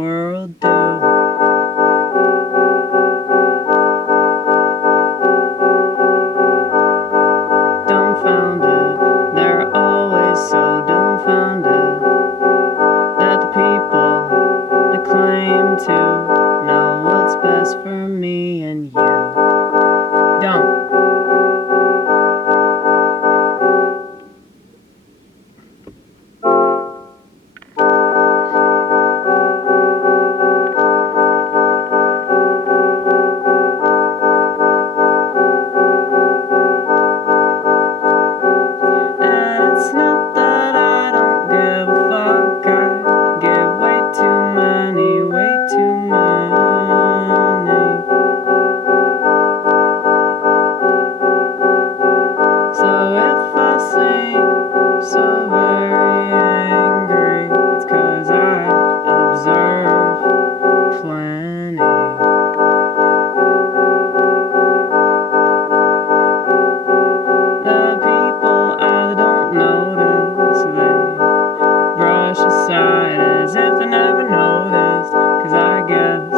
world do? Dumbfounded, they're always so dumbfounded that the people that claim to know what's best for me and you don't. It's not that I don't give a fuck, I give way too many. So if I seem so very angry, it's 'cause I observe plenty. The people I don't notice, they brush aside as if they never noticed. 'Cause I guess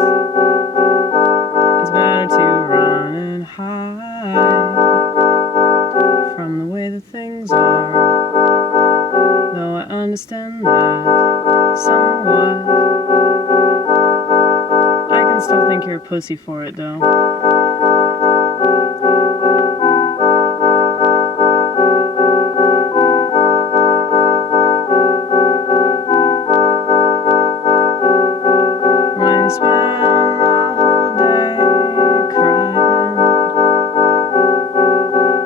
it's better to run and hide from the way that things are. Though I understand that somewhat, I can still think you're a pussy for it though. When you spend the whole day crying,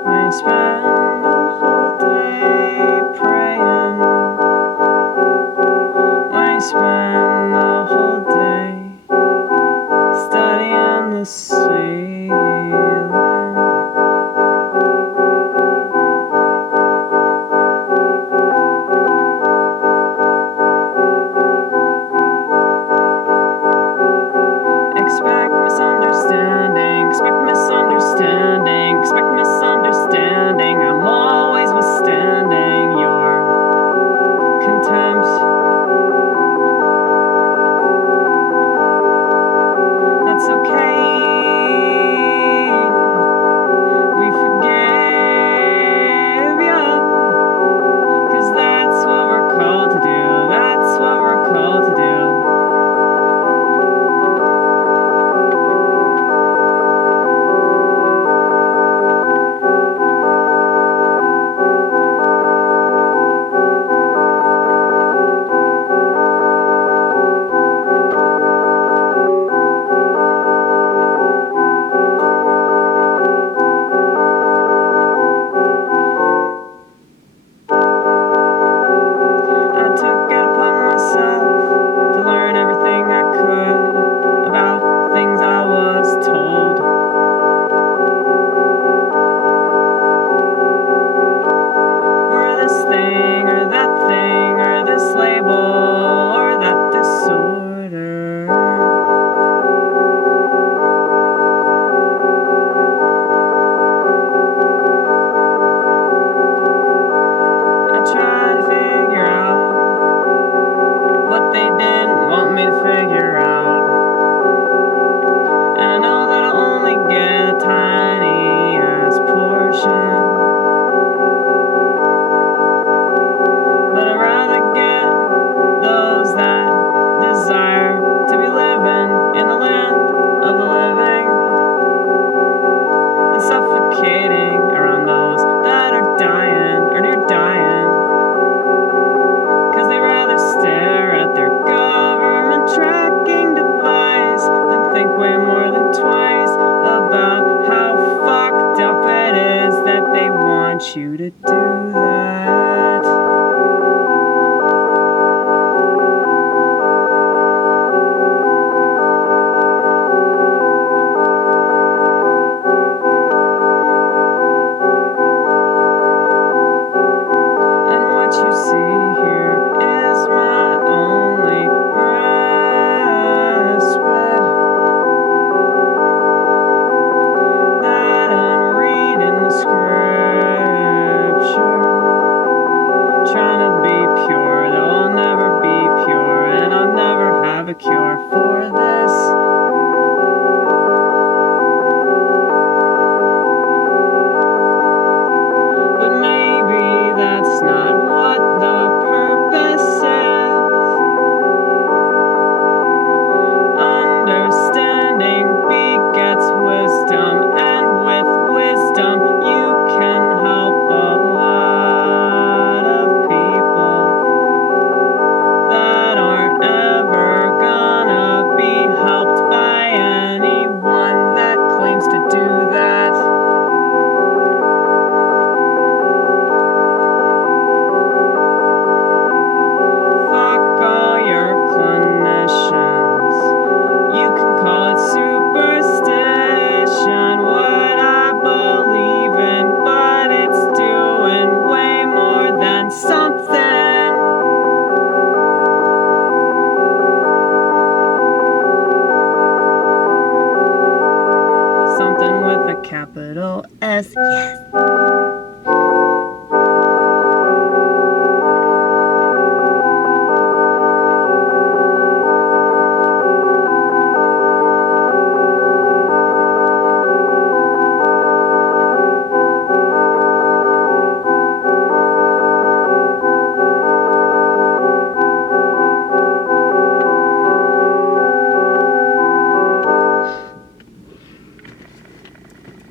when you spend the whole day praying, when you spend the whole day studying the sea. are for this. But maybe that's not what the purpose is. Understanding begets wisdom, and with wisdom you can help a lot of people that aren't ever gonna be helped by anyone that claims to do that. Fuck all your clinicians. You can call it superstition, what I believe in, but it's doing way more than something. Something with a capital S, yes.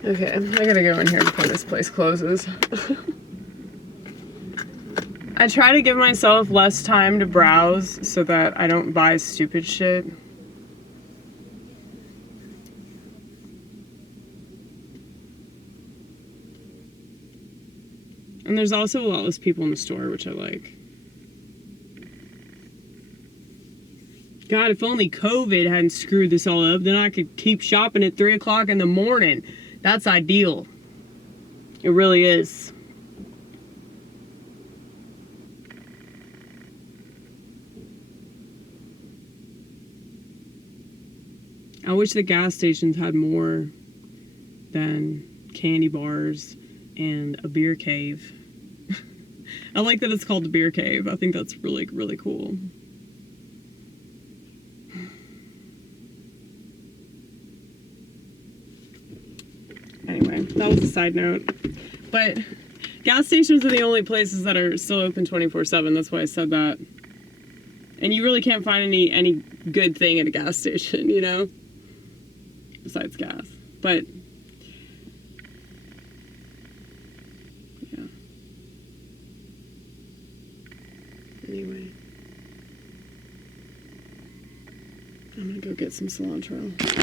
Okay, I gotta go in here before this place closes. I try to give myself less time to browse so that I don't buy stupid shit. And there's also a lot less people in the store, which I like. God, if only COVID hadn't screwed this all up, then I could keep shopping at 3 o'clock in the morning. That's ideal. It really is. I wish the gas stations had more than candy bars and a beer cave. I like that it's called the beer cave. I think that's really, really cool. Anyway, that was a side note. But gas stations are the only places that are still open 24/7. That's why I said that. And you really can't find any good thing at a gas station, you know? Besides gas. But yeah. Anyway. I'm gonna go get some cilantro.